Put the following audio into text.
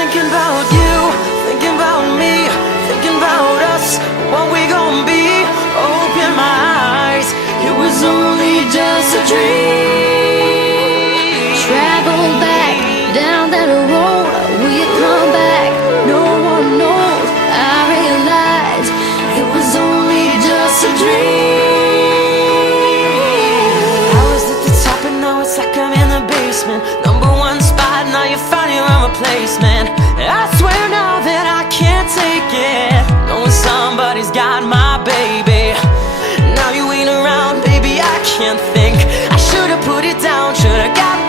thinking about you, thinking about me, thinking about us, what we gon' be. Open my eyes, it was only just a dream. Travel back down that road, will you come back? No one knows. I realize it was only just a dream. I was at the top and now it's like I'm in the basement. Number one spot, now you found your own replacement. I swear now that I can't take it, knowing somebody's got my baby. Now you ain't around, baby, I can't think. I should've put it down, should've got